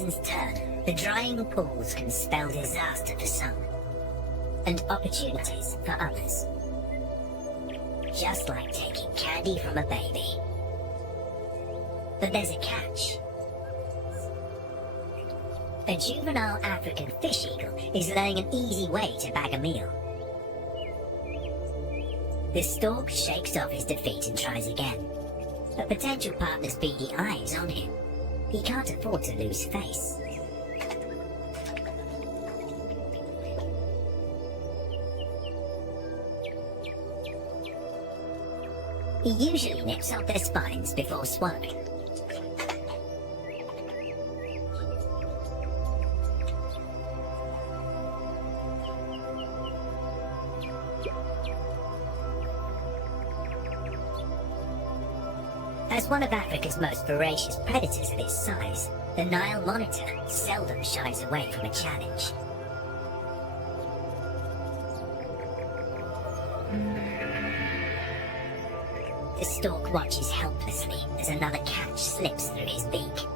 seasons turn, the drying pools can spell disaster for some, and opportunities for others. Just like taking candy from a baby. But there's a catch. A juvenile African fish eagle is learning an easy way to bag a meal. The stork shakes off his defeat and tries again. A potential partner's beady eyes on him. He can't afford to lose face. He usually nips off their spines before swallowing. As one of Africa's most voracious predators of its size, the Nile monitor seldom shies away from a challenge. The stork watches helplessly as another catch slips through his beak.